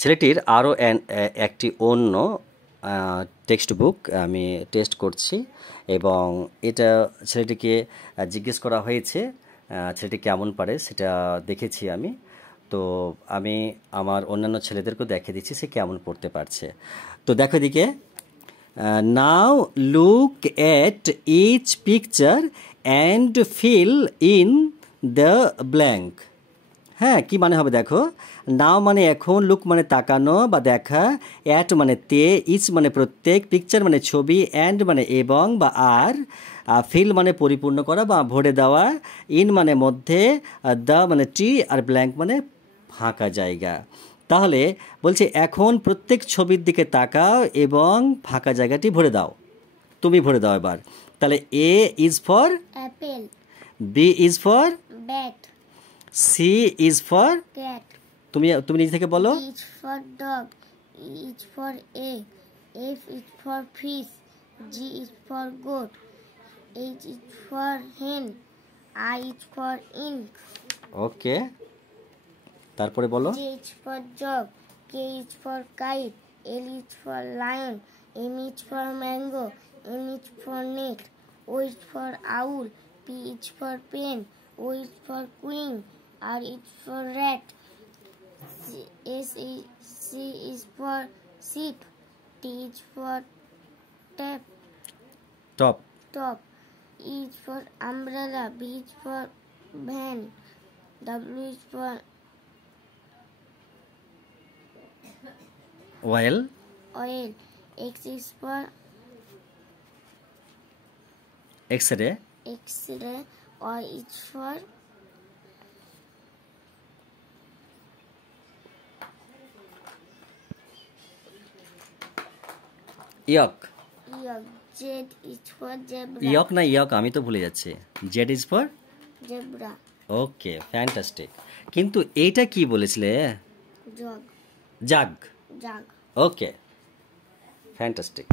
ছেলেটির আরও একটি অন্য টেক্সট বুক আমি টেস্ট করছি এবং এটা ছেলেটিকে জিজ্ঞেস করা হয়েছে ছেলেটি কেমন পারে সেটা দেখেছি আমি। তো আমি আমার অন্যান্য ছেলেদেরকেও দেখিয়ে দিচ্ছি সে কেমন পড়তে পারছে। তো দেখো এদিকে, now look at each picture and fill in the blank. হ্যাঁ, কি মানে হবে দেখো, নাও মানে এখন, লুক মানে তাকানো বা দেখা, অ্যাট মানে তে, ইচ মানে প্রত্যেক, পিকচার মানে ছবি, অ্যান্ড মানে এবং বা আর, ফিল মানে পরিপূর্ণ করা বা ভরে দেওয়া, ইন মানে মধ্যে, দ্য মানে টি, আর ব্ল্যাঙ্ক মানে ফাঁকা জায়গা। তাহলে বলছে এখন প্রত্যেক ছবির দিকে তাকাও এবং ফাঁকা জায়গাটি ভরে দাও। তুমি ভরে দাও এবার। তাহলে A is for apple, B is for bat, C is for cat, তুমি নিজে থেকে বলো। D is for dog, E is for egg, F is for fish, G is for goat, H is for hen, I is for ink, ওকে, তারপরে বলো। J is for jug, K is for kite, L is for lion, M is for mango, N is for net, O is for owl, P is for pen, O is for queen, R is for rat, C is for sheep, T is for top. top, E is for umbrella, B is for van, W is for oil. oil, X is for X-ray. X-ray, Y is for yak. yak, Z is for zebra, yak না yak, আমি তো ভুলে যাচ্ছি। Z is for zebra, okay, fantastic. কিন্তু এইটা কি বলেছিলে? jug, jug. jug. Okay, fantastic.